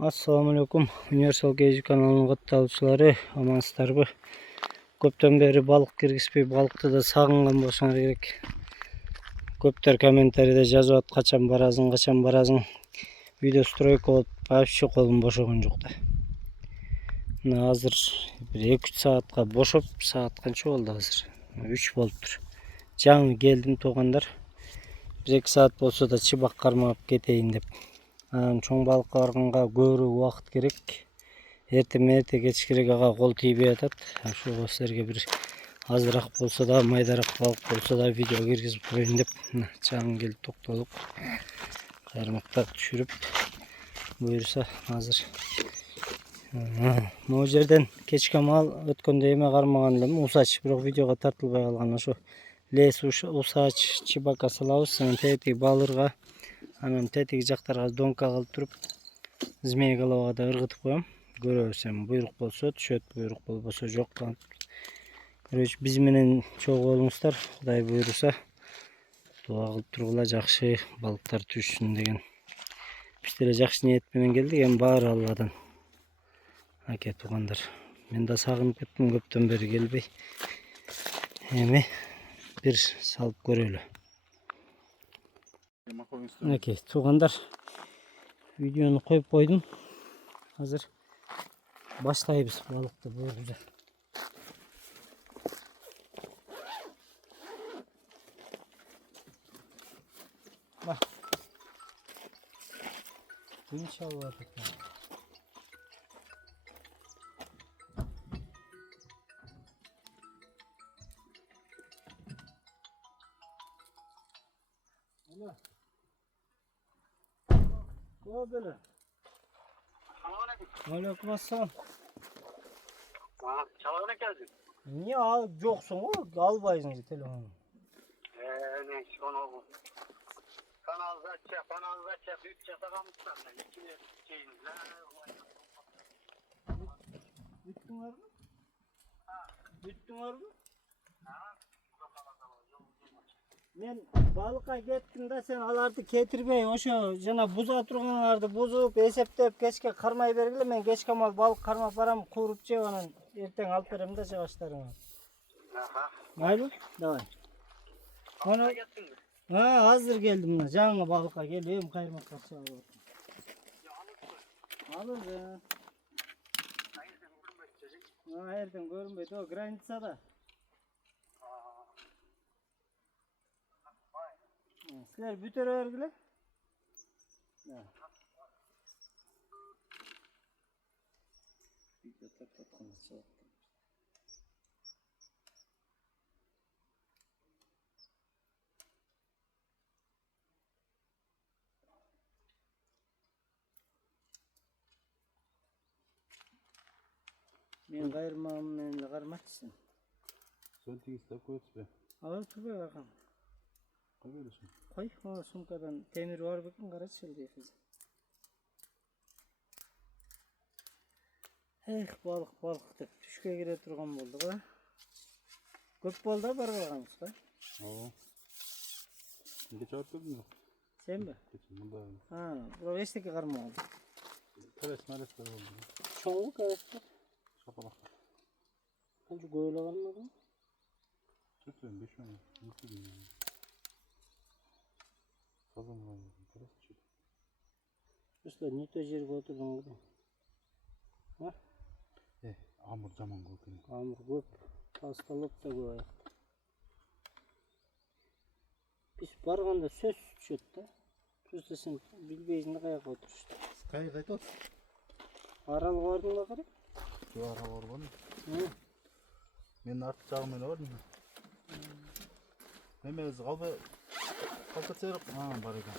Assalamualaikum. Universal Gezi kanalının katılımcıları, amansızlarбы. Көптен бері балық кіргізбей, балықты да сағынған болсаңар керек. Көптер комментарийде жазып қачан барасың. Видеостройка болып, вообще қолым бошаған жоқ та. Мына азыр 1-2 саатқа бошоп, саат қанша болды азыр? 3 болып тұр. Жаңы келдім туғандар. 1-2 саат болса да чыбақ қармап кетейін деп. Чоң балыққа барғанға көбірек уақыт керек. Ерте кечкирээк ага кол тийбей атат. Ошого силерге бир азыраак болсо да, майдараак балык болсо да видео киргизип коеюн деп жаңы келип токтолуп кайрмактап түшүрүп буюрса азыр могу жерден кечки маал өткөндө эме кармаган элем, усач, бирок видеого тартылбай калган. Ошо лес усач чыбакка салабыз, анан тетиги балырга, анан тетиги жактарга донка кылып туруп змей головага да ыргытып коем. Görüyoruz, buyruk bolsa düşöt, buyruk bolsa жок. Короче, биз менен чогуу болуңуздар, Кудай буйруса. Дуа кылып тургула, жакшы балыктар түшсүн деген. Биз деле жакшы ниет менен келдик, эми баары Алладан. Аке туугандар, мен да сагынып кеттим, көптөн бери келбей. Эми бир салып көрөлү. Аке туугандар, видеону коюп койдум. Азыр başlayız balıkta böyle. Bak. İnşallah. Ana. Bu böyle. Aleykümselam. Çalağına geldin. Niye yoksun o? Albayızın telefonu. Ne iş onu? Kanalizasyon, büyük çatakamışlar. İkili şeyinizle. Büttün var mı? Büttün var mı? Men balıkka kettim da sen alardı getirmey, oşo jana buza turganlardı buzup esептеп кечке кармай бергиле. Мен кечке мал балык кармап барам, кууруп жеп анан эртең алып берем да жабаштарыңа. Майлы? Давай. Аны азыр келдим мына жаңы балыкка келем, кайрмакка чыгып. Алыр. Эртең көрүнбөйт, о границада. Sizler büter örgüle. Men kayırmağım menle karmaçsın. Sen tigizlep koyuyorsun be. Alır tübe bakalım. Koy veriyorsun. Koy, o sumkadan temir var bakın, karaçıl diye kızı. Balık dep düşke gire turgan boldu ha. Köp boldu bargaganız ha. Oo. Geç ağır gördün mü? Sen mi? Geçin bunda. Ha, bura eşteki karma oldu. Karesler oldu. Çoğu karesler. Şapalak. Kanka böyle kalmadı mı? Sütüyorum 5 tane. Nasıl diyeyim yani? Kazan var. Kares çıktı. Usta ne tecrübe oturdun burada? Ha? Amur zaman korkuyor. Amur köp. Hastalık da koyar. Biz barganda söz düşüyordu da. Usta sen bilbeysin de kayak otur işte. Kayak otur. Aralı vardın mı karı? Şu ara var mı? Hı. Benim artık çağımın var mı? Memez kaldı. Kaldı çeyrek. Ha barıkan.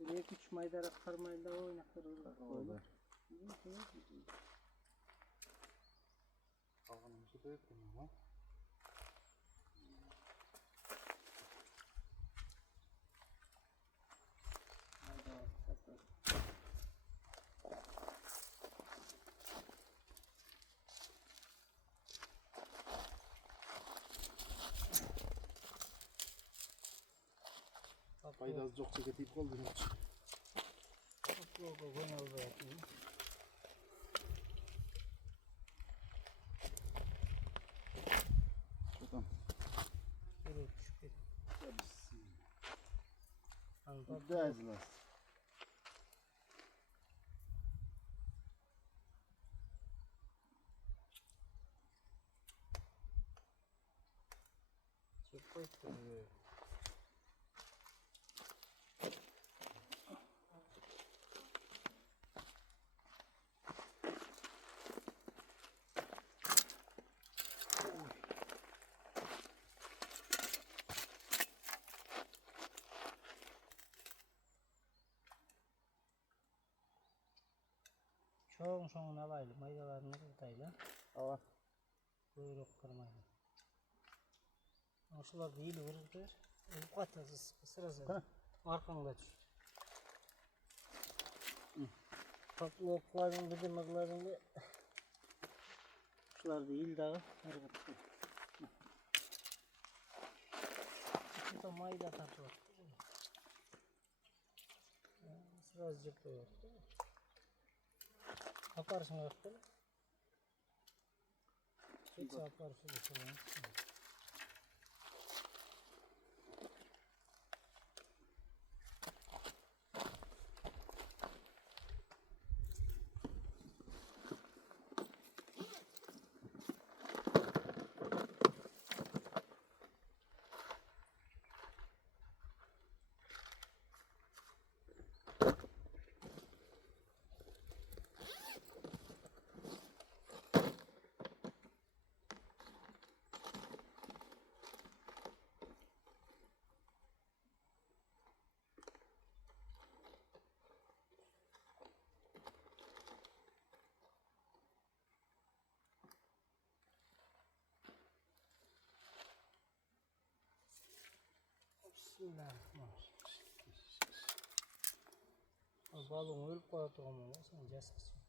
Bir üç maydara karmayla oynaklar orada. Kalganımızı da ettim ama. Пайдасы жоқ жерге тиіп қалды. Поплавка көне албайатын. Что там? Көріп түшіп кетті. Куда излаз? Çek koydu. Çoğun alaylı, maydalarını kırtayla. Ава. Kuyruk kırmayla. Aşılar değil vururdur. Katasız sırası. Arkanda düştü. Tatlı okların bir demirlerinde kuşlar değil daha hareket. Bu da mayda tartıyor. Sırası koyuyor. Aparsın yaptın. Hiç aparsın falan. Bismillahirrahmanirrahim. Balon ölüp koyatı olmalı. Sen jasksın.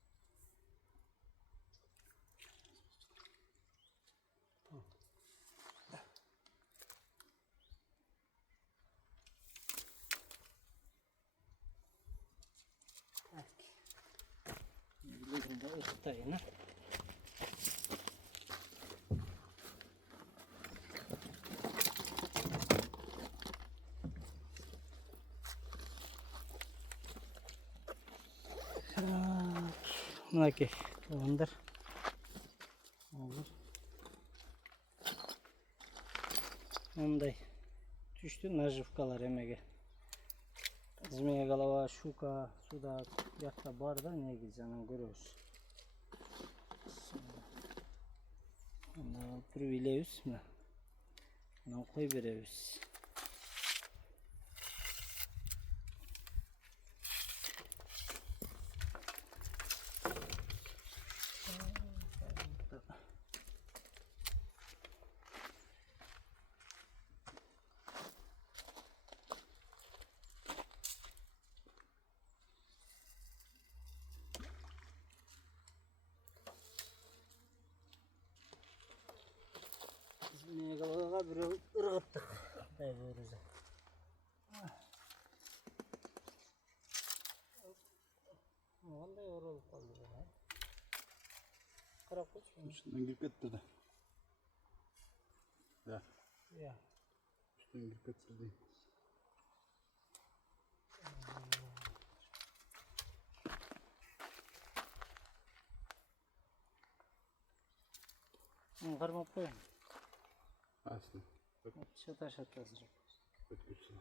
Bilginde ıhtayına. Mınaki dolandır. Olur. Onday düştü najivkalar emege. Zmeye galava, şuka, suda, yakta barda ne gizanın görüyoruz. Onu privileyiz mi? Onu koy veriyoruz. Zmeye galava bir ırgıttık. Day böylece. Onday yorulup kaldı bana. Karak koç mu? Üstünden girip kettirdi. Ya. Ya. Üstünden girip kettirdi. Karmak koyun. Aslında. Bak. Şata şata sıcak. Ötkürsün.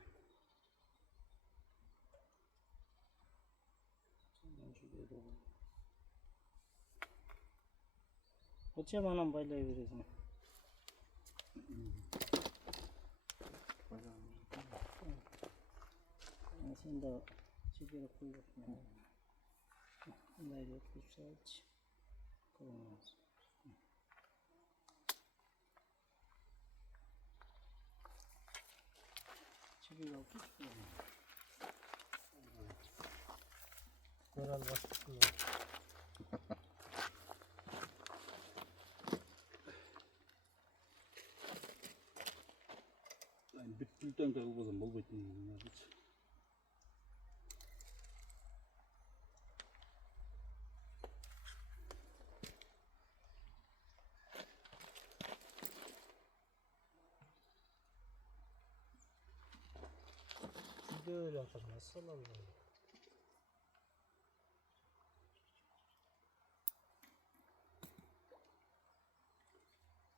Hoca bana baylayıverirsin. Sen de çekere koy bakma. Bunları kursaç. Koymaz. Çekere koy. Koral bastıklı. Yani bir tülten kalып olsam bolбойт. böyle atar. Nasıl olur?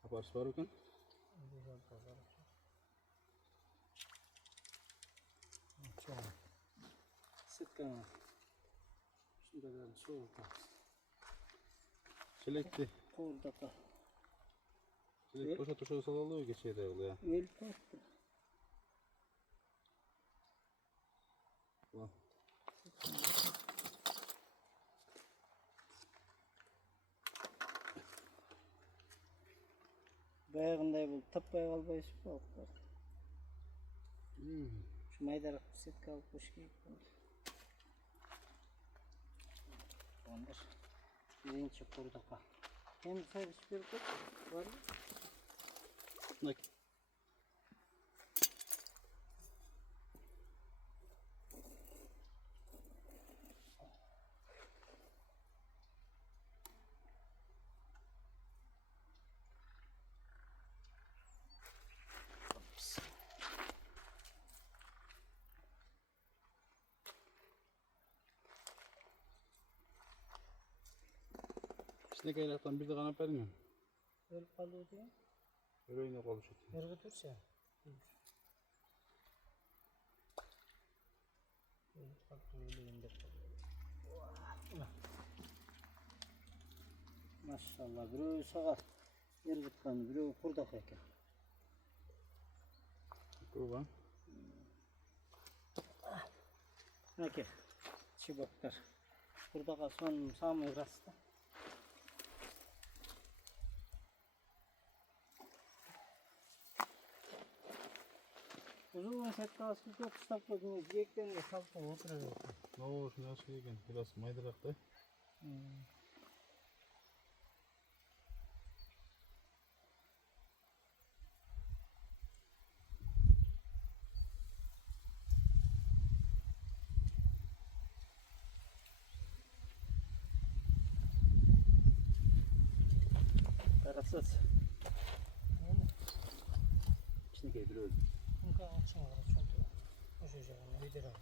Aparış var mı? Güzel pazar. Çok. Sıkkın. Şunda biraz soğuk. Çilekti. Orada da. Çilek boşa tuşa salalıyor geçiyor da ya. El taktı. Ulan. Bayağınday bu tapaya kalbayı şu balıklar. Hmm. Şu maydarak bir set kalıp boş geyik var. Onlar birinci kurdaka. Hem servis bir kurt var mı? Bak. Sinek ayraktan bir de kanap vermiyor. Ölüp kalıyor diye. Öyle yine konuşuyor. Nereye götürse? Ölüp kalıyor öyle indir kalıyor. Maşallah biri sakat. Yer gıtlandı biri kurdaka eken. Kurban. Okey. Çiboklar. Kurdaka son sağmıyor rastla. Uzun set kalsın çok sapladığınız yekten de sapla oturuyor. Ne olur şunu aşkı yeken. Biraz maydırak da. Karasız. İçine gel bir öyle. Bunka açın var çok da. O şey canım öyle abi.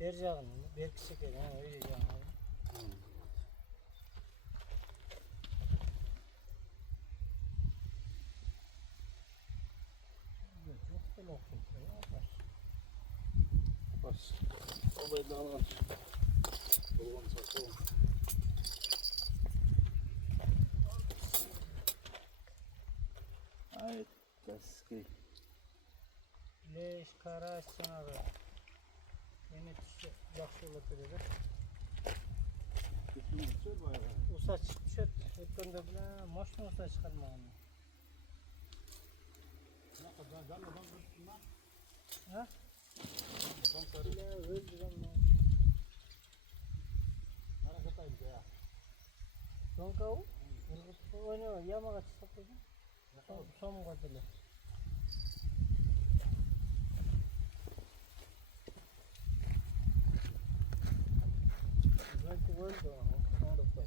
Vereceğim belki çeker ha öyle canım. Çok da lokun ya. Bas. Olayı da alalım. Kolum sağ kolum. Hayır. Kaskı. Leş kara açsana be. Yine tüşü yaxşı olatırdı. Üstüne geçiyor bayağı. Usa çıkışır. Ötkende bile moşnu usa çıkarma onu. Ne kadar ben adam tuttum lan. Ha? Tam sarı. Bile öldürüm ben. Nereye katayım ya? Donka o? Oynuyor yamağa çıksak dedim. Son kadar. Belki öldü o. Onu koy.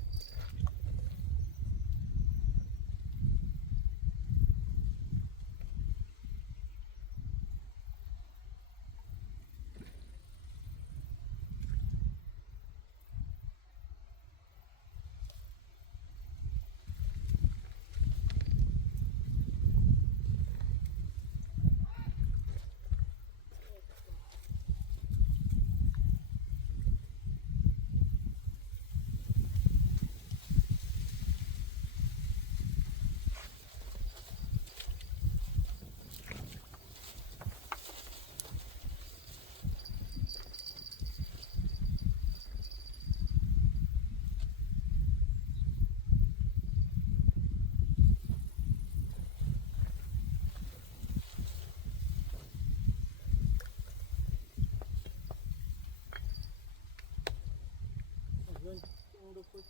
Ben onu da koy.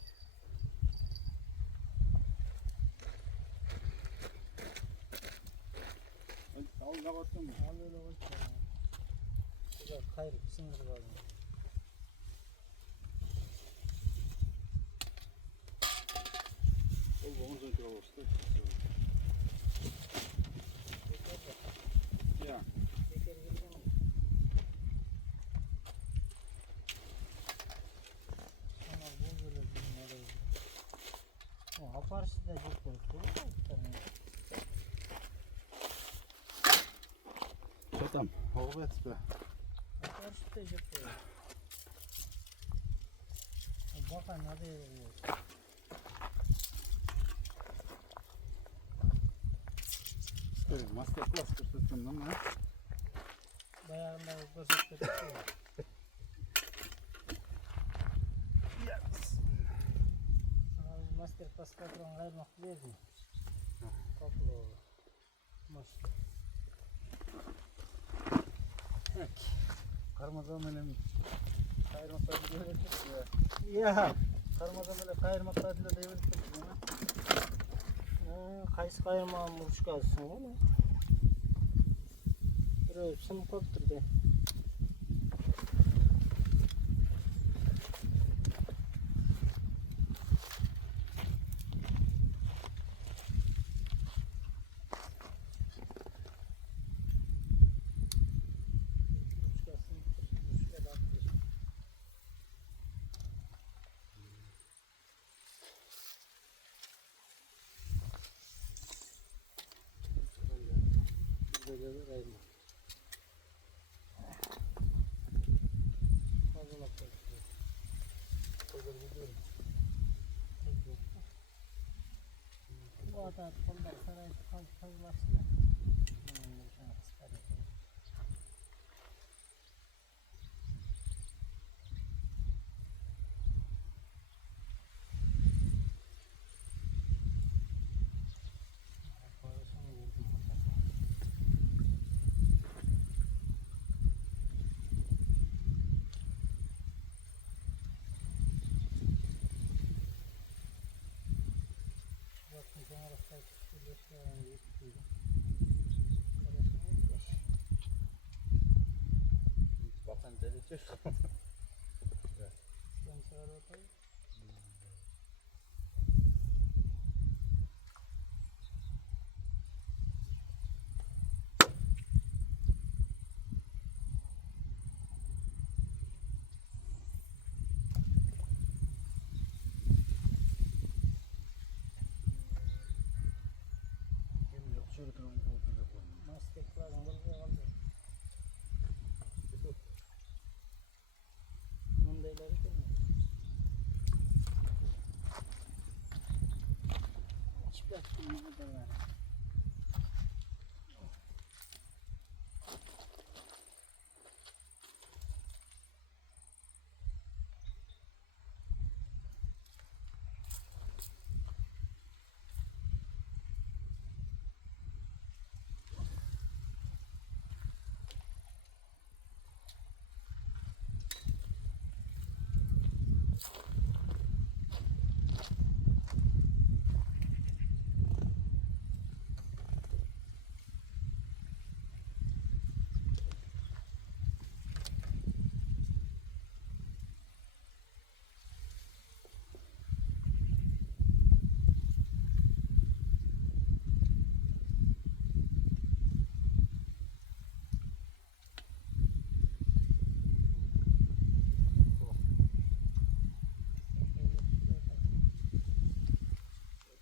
Al ne baktın mı? Al öyle koy. Güzel kayır sınır var. Ol omuz önce al usta. Ya. Şeker girdi mi? там, овець би. Bakan hadi. Скажи, мастер-класс көрсетсем ama. Bayağında gösterdik. Sana biz master class patron kaymak verdim. Kaplı. Master. Karmazam elemi. Kayırmak tadıyla öğrettik ya. Ya. Karmazam ele kayırmak tadıyla da öğrettik ya. Kayısı kayırmağın burç kalsın ama. Böyle sınıf koptur de. Böyle kayırmak. Fazla koyuyor. Koyuyor gidiyorum. Bu adam ondan sarayı kazılaşsın. Bakan derece. Şöyle duralım. Masketlerin buraya kaldı. Bunda ileri değil mi? Çıplak bulmağı da var.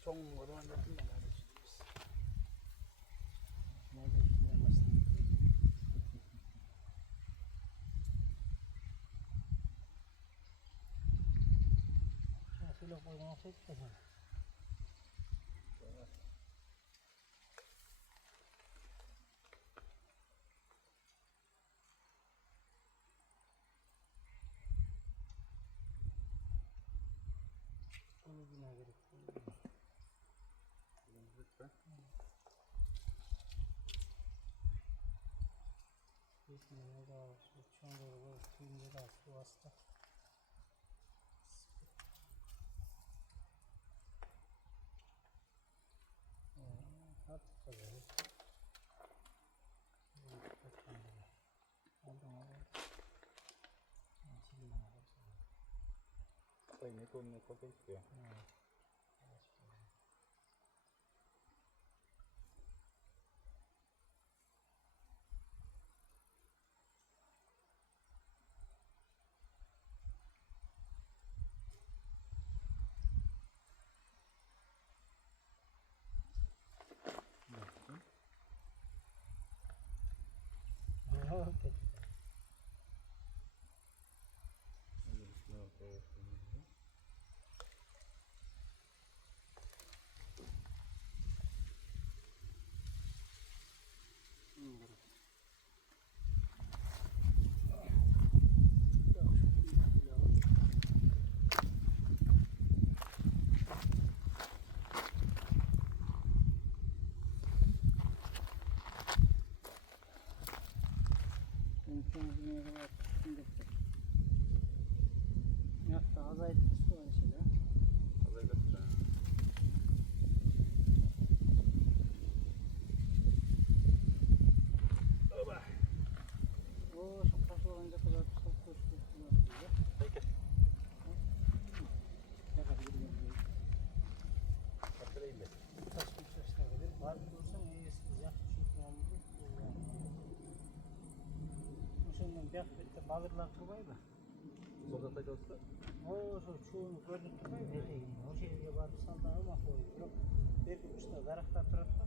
Çoğun var onda kimden kardeşimiz? Nerede üstüne bastı? Şöyle koyduğunu çek de sen. Bunu buna gerek yok. Lütfen. Bismillah da çoğun doğru tüyünde de su hasta. Artık kazanır. Aldım aldım. Şimdi ne yapacağım? Sayın ekonomi kopya istiyor. çoğunluğuna kadar tutunduktur. Yakta azayıp tutulan şeyler. Azay kaçtı. O çok taşlanınca kadar çok koş diye. Peki. Ne kadar gidiyor. Hatırlayayım ben. Taş taşlar gelir. Var durursan iyi sıkacak. Çünkü olmadı. Şundan bir hafta bağırlar turbay da. Solda taş olsa. O şu çoğunu gördük turbay da. O şeye varıp sandalama koyuyor. Yok. Bir uçta darakta durup da.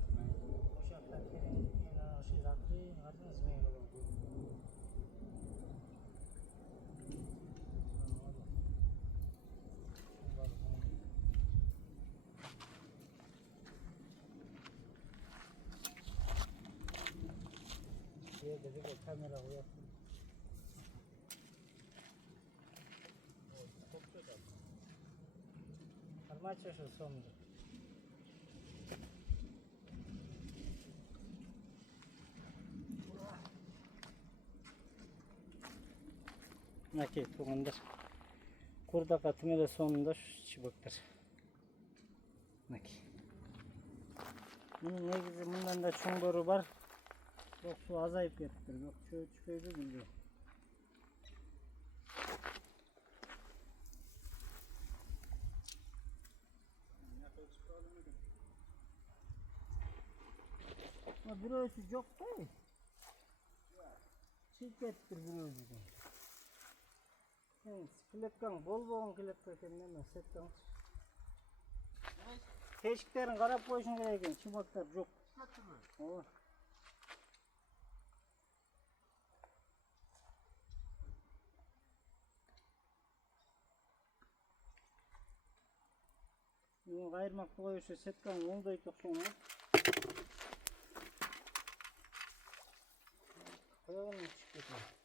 O şartlar kerin o şey zatı ardınız mı yapalım. Yerde bir kamera koyarsın. Parmağı çalışır sonunda. Naki tuğandır. Kurda katımı da sonunda şu çıbaktır. Naki. Bunun negizi bundan da çoğunları var. Yok su azayıp gettir. Yok şu çıkıyordu bilmiyor. Ama bir ölçü yok değil. Çiğkettir bir ölçü. Evet, kiletkan bol bol kiletkan kendine setkan. Teşiklerin karap koyuşun gereken çımaklar yok. O. Bunu kayırmak koyuşu setkan onu da yıkıp sonra. Koyalım mı çıkıyor?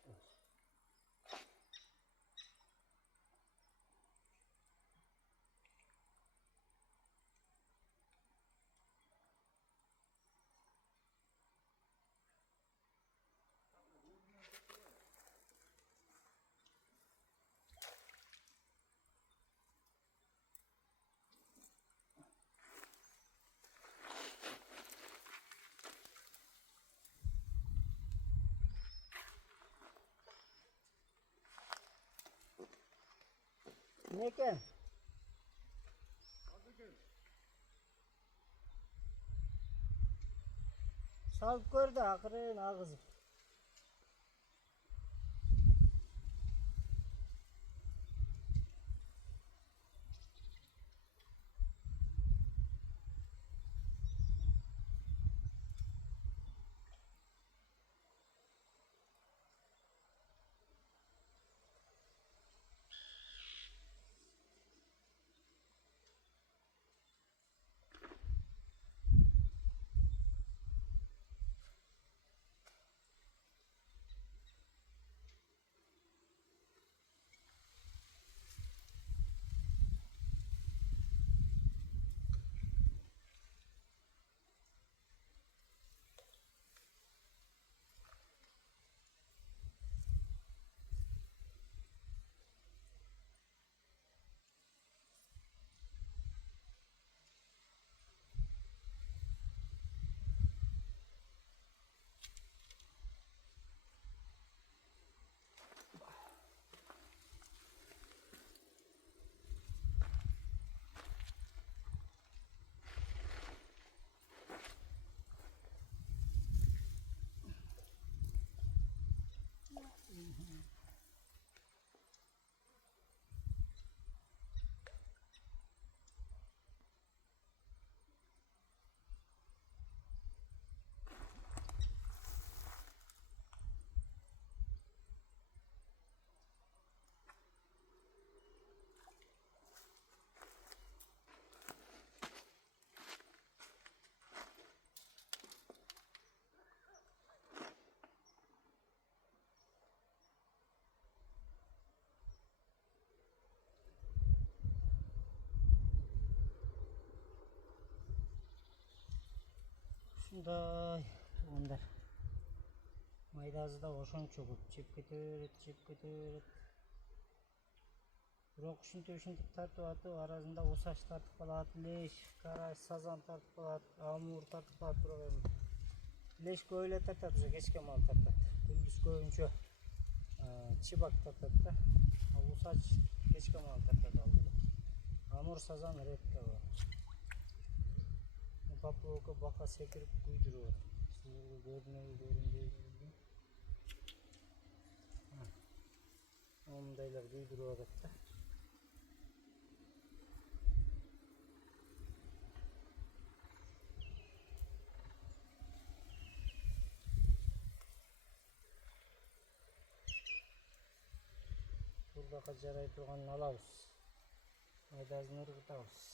Ne ki? Salıp gör de akırın ağzı. Şunday onlar Майдасы да ошончо көп. Жеп кетет. Бирок ушинтип тартып атып, арасында усач тартып калат, леш, карась, сазан тартып калат, амур тартып калат. Бирок эми леш көп эле тартат, уже кечке мал тартат. Күндүз көбүнчө чыбак тартат да. Ал усач кечке мал тартат алды. Амур, сазан редко бар. Поплавка бака секирип күйдүрүп. Силерге көрүнбөйбү? Мындайлар күйдүрүп атат да. Бурдака жарай турганын алабыз. Майдасын ыргытабыз.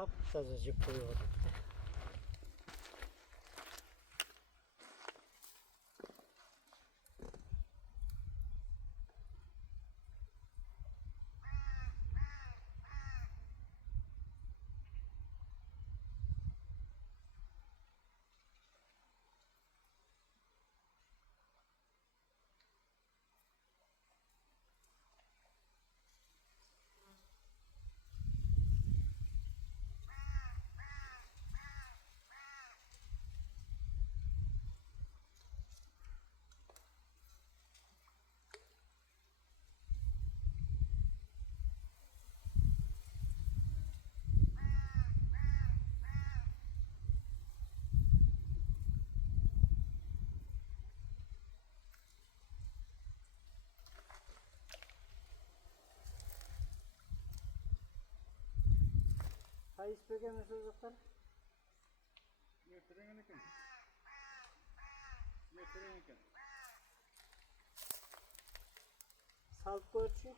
taptaza jippuyor. Hay ispege mi çocuklar? Getirin eken. Getirin eken. Salt görçü.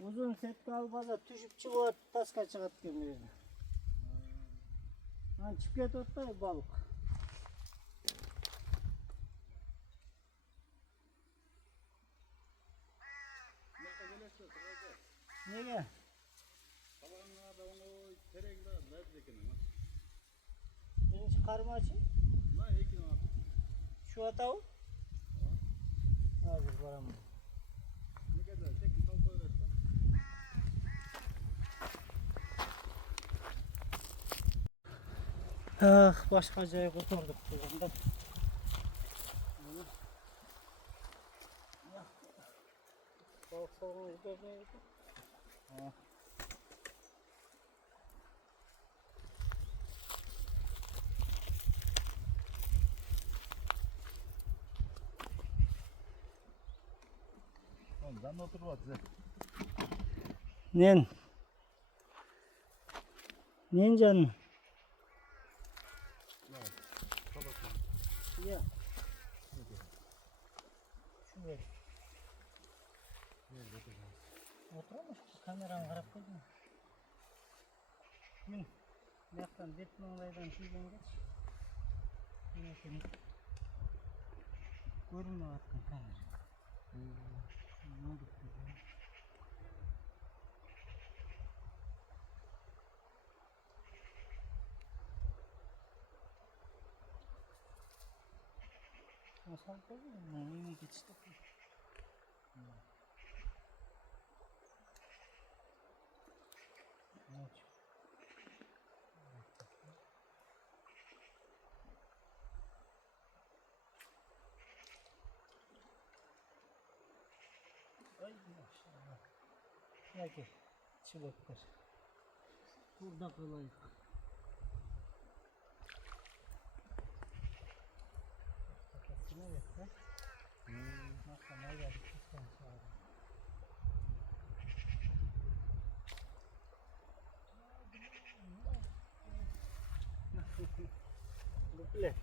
Uzun set kalbaza düşüp çıkıyor, taska çıkıp gelmiyor. Ha çıkıyor da balık. Ne kadar sırada? Nereye? Sabahın da onu tereğinde nerede ekinin lan? Birinci karma açın. Ne ekin abi? Şu atağı. Hazır var ama. Ne kadar çekin kalk öğretmen. Ah, başka acayip oturduk buradan. Balık salonu görmeye gittik. Ondan oturup atacak. Nen? Nen canım? Ya. Şuraya. Oturmuş kameranı karab koydum. Min. Yaktan Betmanlay'dan şuradan geç. Yine seni görünme baktın kamera. Ne oldu burada? Nasıl koydun mu? Yine geçti. Evet. Ay maşallah. Gel gel. Çılıktır. Burada kalayım. Kafasına bak. Nasıl ne geldi? Kıskan çağırdı. Bukle.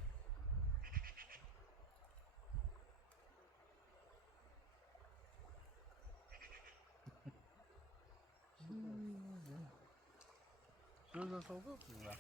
Şurada soğuk mu ya?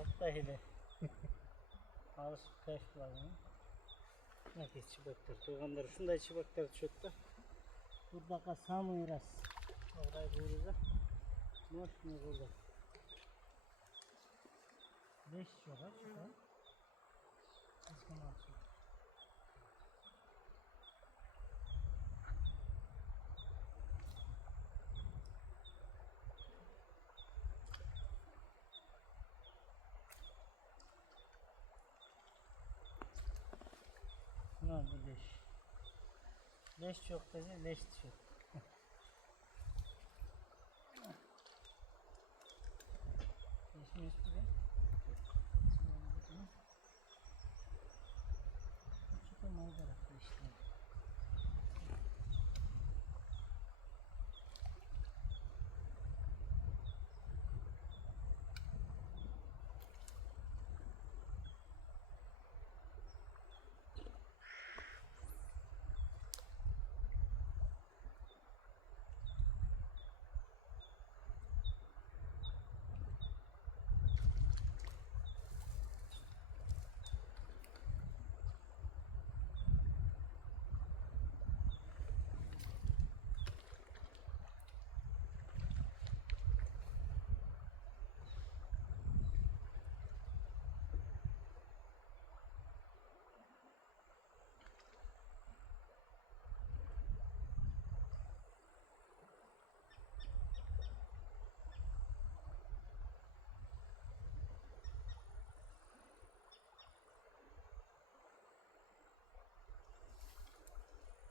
Altta hele. Alışıp kaçtılarını. Ne çibaklar. Doğanlar şunday çibaklar çöktü. Burada samı biraz. Orayı burada. Boş mu burada? Beş yok ha şurada. Başka ne yapacak? Ne oldu leş? Leş çok dedi, leş çok. Leşin üstü de. Küçük de manzarası işte.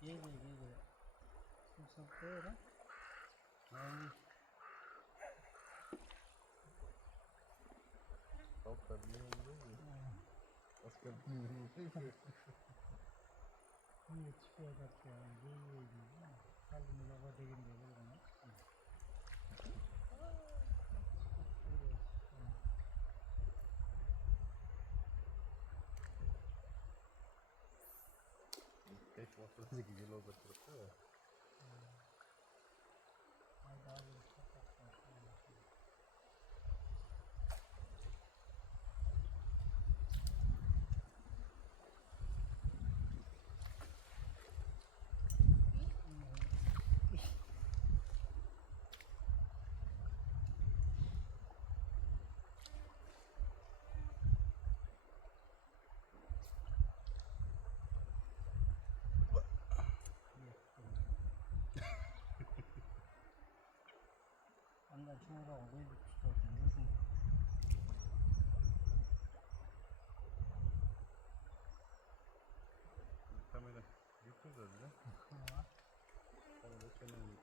Geliyor. Kimse böyle. Tavuklar bilmiyorum değil mi? Asker bilmiyorum değil mi? Niye çıkacak yani? Geliyor. Kalbimi lava dedim diye böyle bana. Beş vakti 8 yıl olacak değil mi? Haydi abi. Kapatsın. Anda çoğunluğa koyduk tutarken uzun. Kamera YouTube da bile. Kamera çeneyi.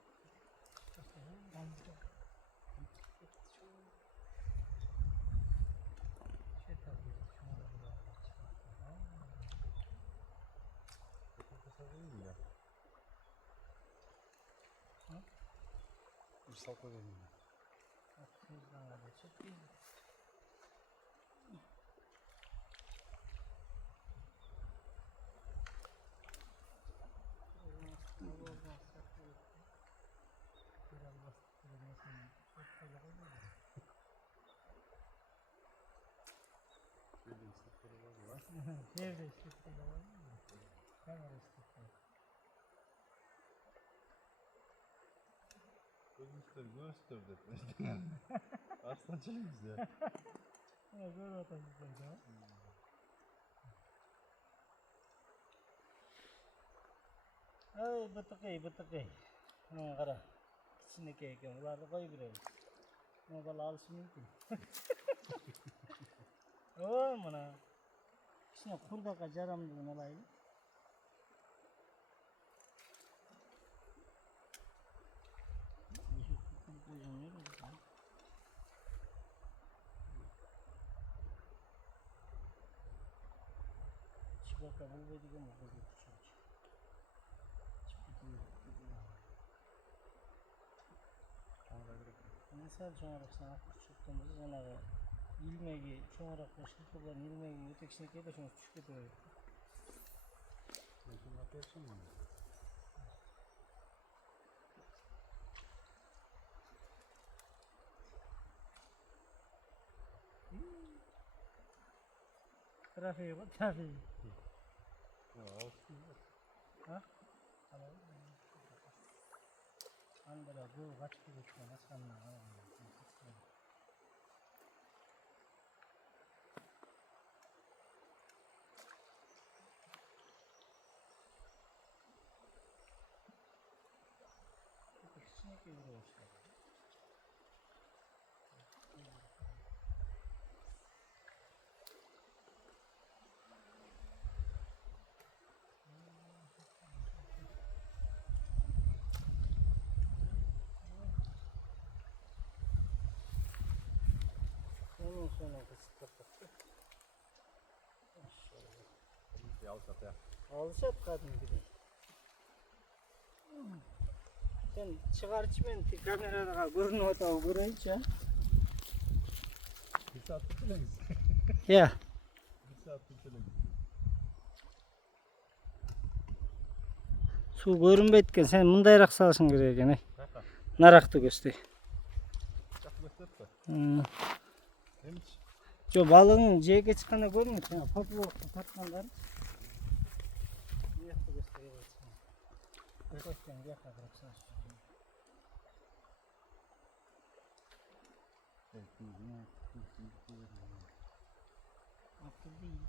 Çok kısa değil mi ya? Hı? Salta değil mi? Çok iyi. Bildiğin sıkıntı var mı? Nerede istekleri var mı? Kamera istekleri. Göster dedi. Arslan çelik ya. Ha böyle otobüsler de var. Ay bıtıkıy. Ha kara. İçindeki ekim. Bunları koyuveririz. Ama bala alışım mümkün. O mana. İçine kurdaka caramdığın olayı. Koyacağım ne olur? Çikolata bul ve digam oldu küçük. Mesela çoğunluk sana çıktığımızda sana ilmeği çoğunlukla şirketlerin ilmeği ötekisine de şunu küçük getiriyor. Şimdi yapıyorsun mu? Trafiği bu trafiği. Ya olsun. Ha? Andra bu kaç kilo çıkıyor? Nasıl anlar? Sinek yürüyor işte. Ondan sonra kısıtladık. Bir alsat ya. Alışat kadın bir de. Sen çıkar çimen kamerada görünüyor da görünç ya. Bir saat tutulemiz. Ya. Bir saat tutulemiz. Su görünmeyken sen mındayrak salsın gerek gene. Kaka. Narakta göster. Çak göster de. Hem hiç. Şu balığın ceyke çıkana görünüyor ya. Poplu tatmanlar. Narakta gösteriyor. Gösterken yakalarak salsın. Akıl değil.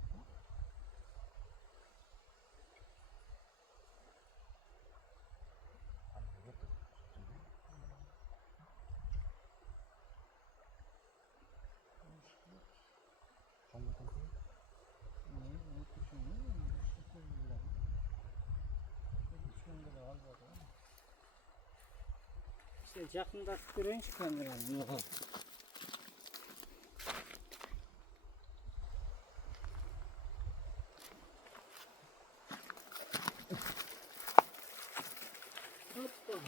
İşte yakında görünç kameranın yok. Hoppa.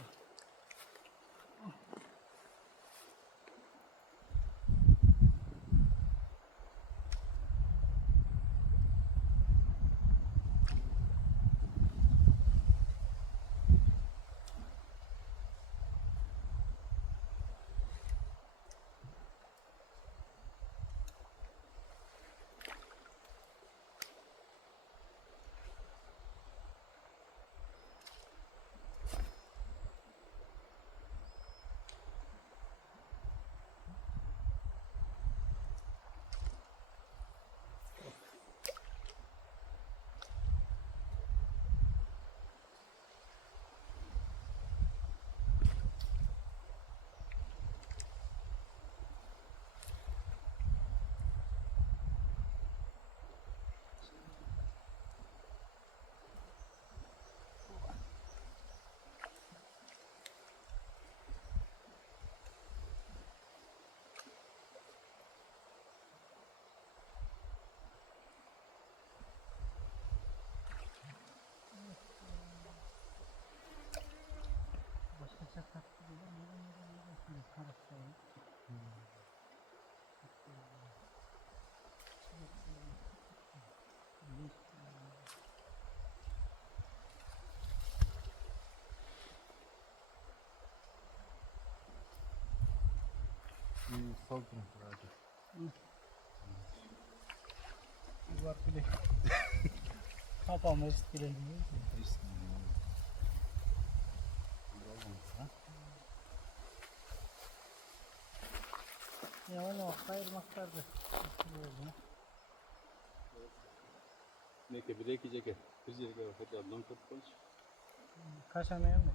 Başka çatak gibi de neden karıştırayım. Sol tarafı hadi. Var bile. Kafamı istiyorum. Ya onu kayırmaklardı. Ne ki bir iki ceket. Bir ceket fotoğrafdan tutmuş. Kaşamaya mı?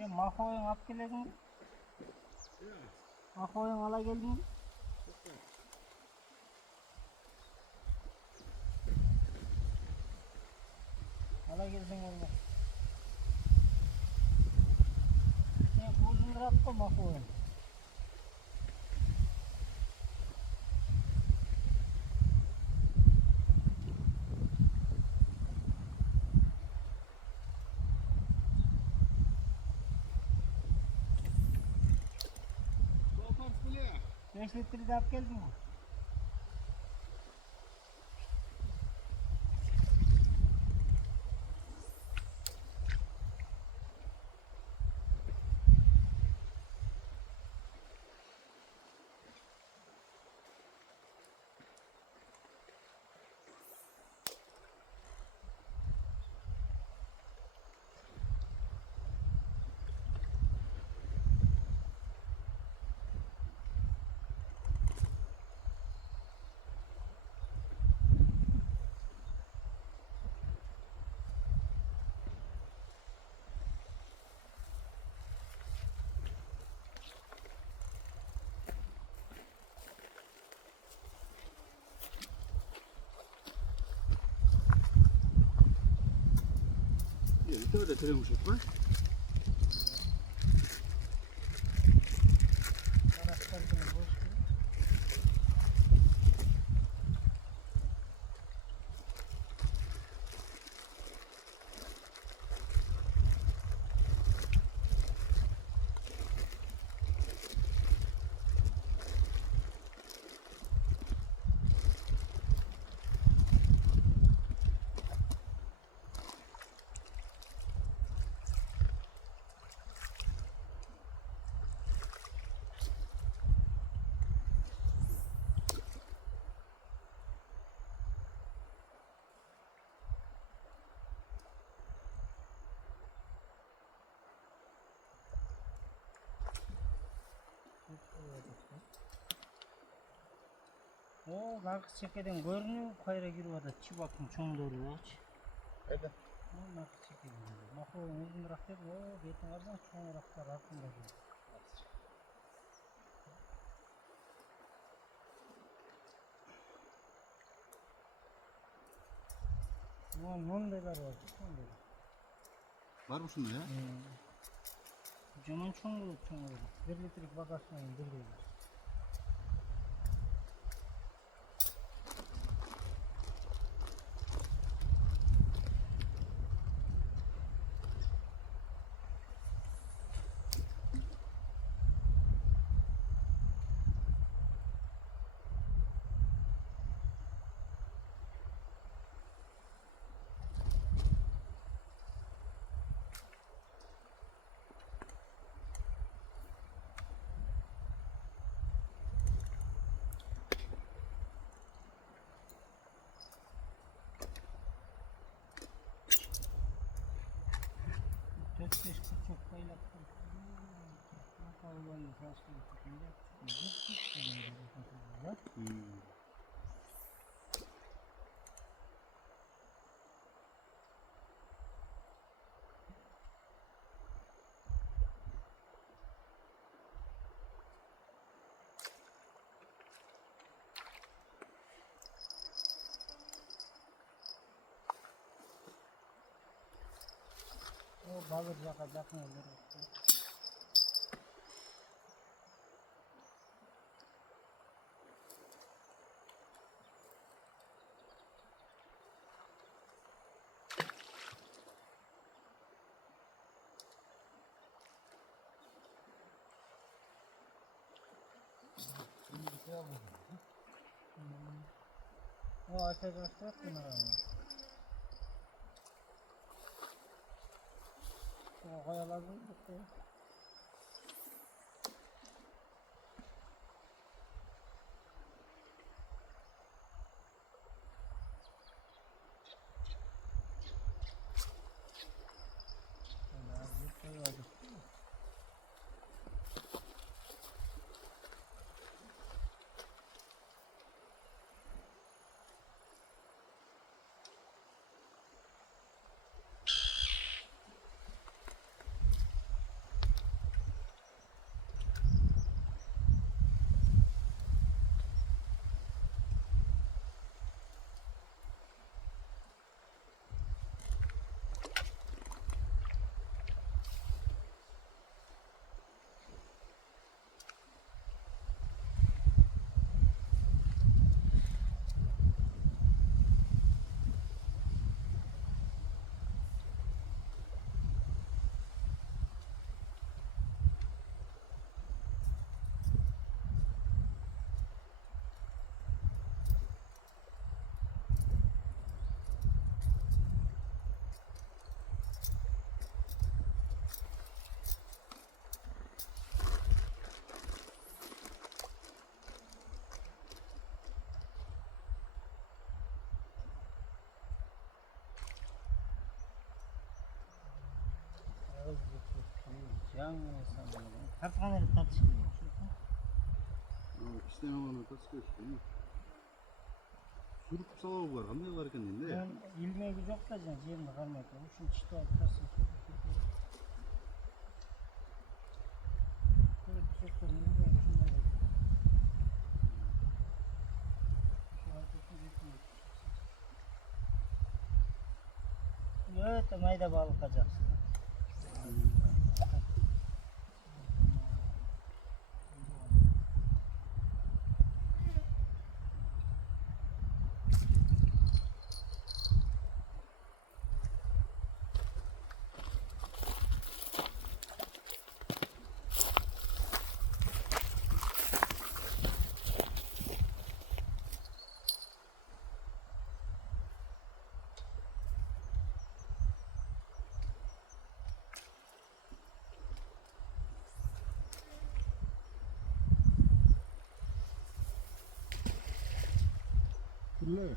Sen mahoyun alıp geledin. Mahoyun ala geldin. Ala gelsen olmaz. Sen uzun rahatla mahoyun. Kopar bile. 5 litre de alıp geldin mi? Bir de öyle telemuş etme. Araçlar bunu boş ver. O nakıs çekeden görünüyor, kayra giriyor da çi bakın çoğun doğru aç. Hadi. O nakıs çekeden. Mahoyun uzun bırak dedi, o betin vardan çoğun bıraklar altında diyor. Non neler var, non neler. Var mı şunda ya? Caman çoğun olur, çoğun olur. 1 litrelik bagasyonun 1 litre. Dört beş çok baylattım. Kavgayı faslı tutunca o bağır yakacak ne olur? O açacak bunlar. O kayalar bulduk. Yanına sallayalım. Tartkanları tartışmıyor. İşte hemen tasıyor işte. Sürüp sabahı var. Kanday var ekan deydi ya. İlmeği yok da can ciğerini kalmayı koymuş. Şimdi çıtı alıp tarsın. Evet, mayda balık kaçacaksın. Kulle.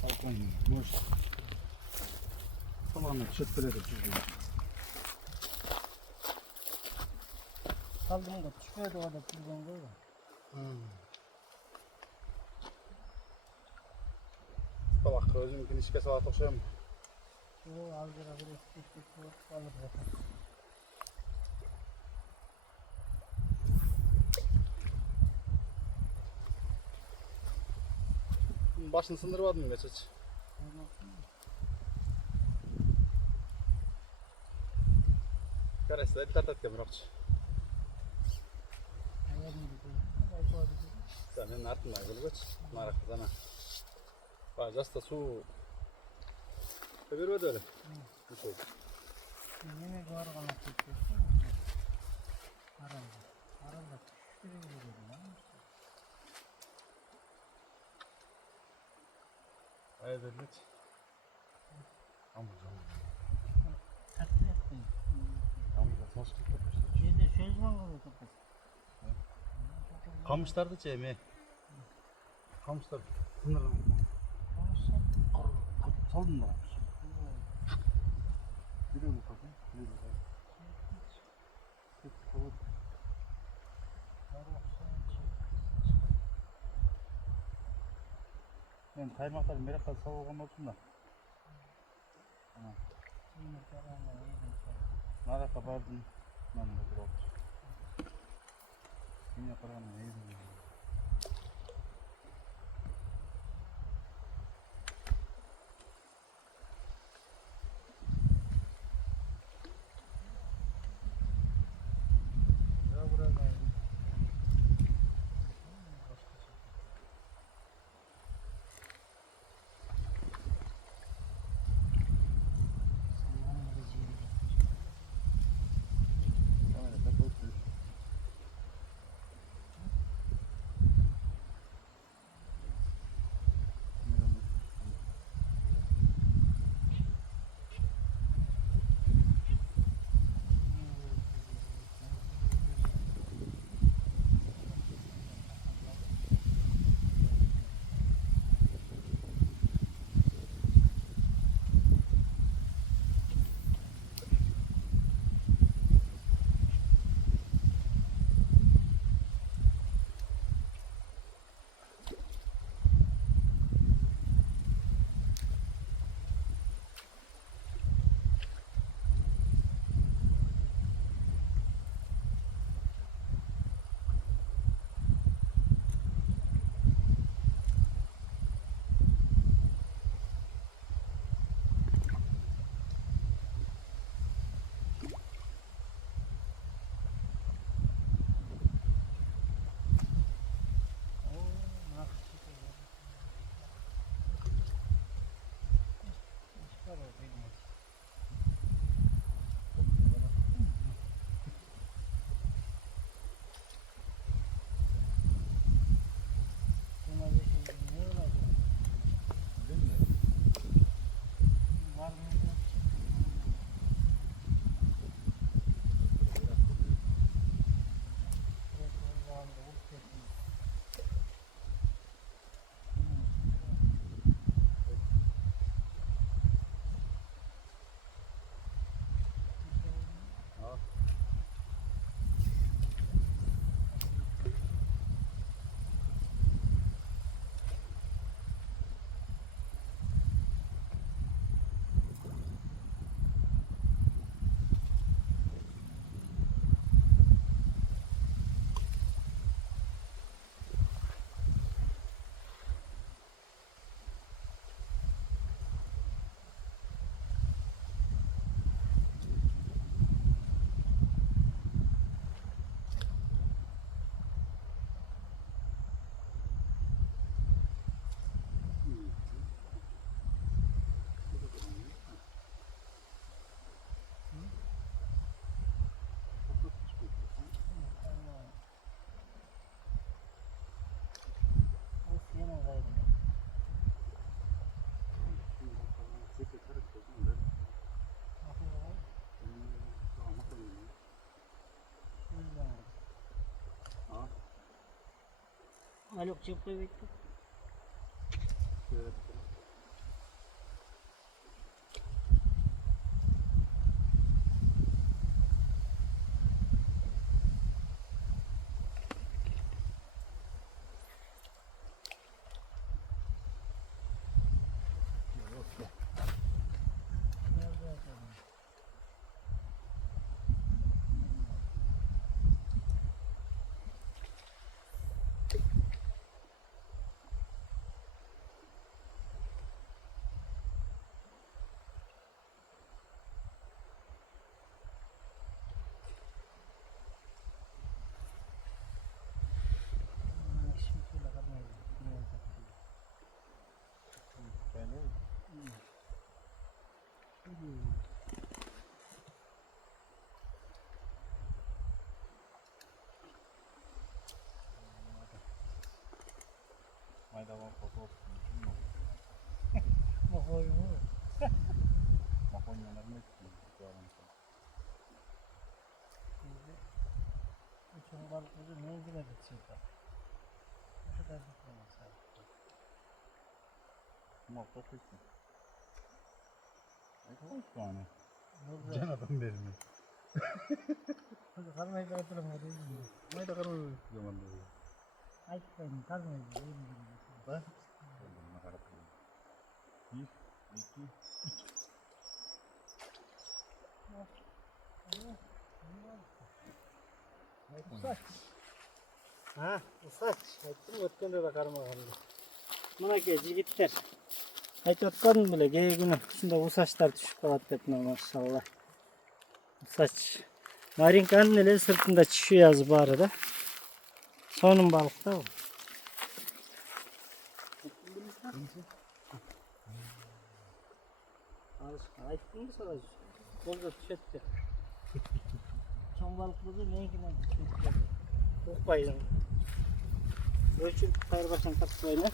Salkın. Boş. Tamamı çöpleri de çözüyor. Kaldım da çıkıyordu orada kurban koydu. Tabak özümkini işe saat okşayım. O az bir alır zaten. Başını sındırmadın mı hiç? Karesi de bir tartat kemirakçı. Senin artın aygılı geç. Maraklı sana. Bacası da su. Öbür öyle. Bu şey. Yemek var kalan çekiyorsun. Aralda. Aralda küçük bir yeri. Hayırdır geç. Tamam canım. Tatlı yaptım. Tamam da nasıl tutulmuştu? Şeyde söz var mı kapı? Kamışlarda çeğme. Kamışlar sınırlı. Konuşsan. Saldın mı? Biliyor musun kapı? Biliyor musun? Ben kaymakları merakla savurgan olsun da. Naraka bardın. Ben de bir oldu. Yine paranı yedim. Alok çıkıp bitti. Maydalan foto olsun. Makonyalar ne istiyor? Uçun balıkları menzile geçiyor. Ne kadar bitmez abi. Malta seçtim. Ne tane? Burada Can adam vermiyor. karmayı da hatırlamadı. Mayda karı zamanda. Ayıklayın karmayı da. Bak. Bununla harapıyor. 1, 2, 3. Usaç. Ha, usaç. Ayıktım ötkende de karma kaldı. Buna gece gittiler. Ayıtkan bile gece günü. Şimdi usaçlar düşüp kalıp maşallah. Usaç. Marinkanın ele sırtında çişiyor yaz bu arada. Sonun balık da o. Ayıttın mı sana? Bolca tüşetti. Son balıkları neyine tüşetti? Kokbayın. Ölçüp kayır başına takmayla.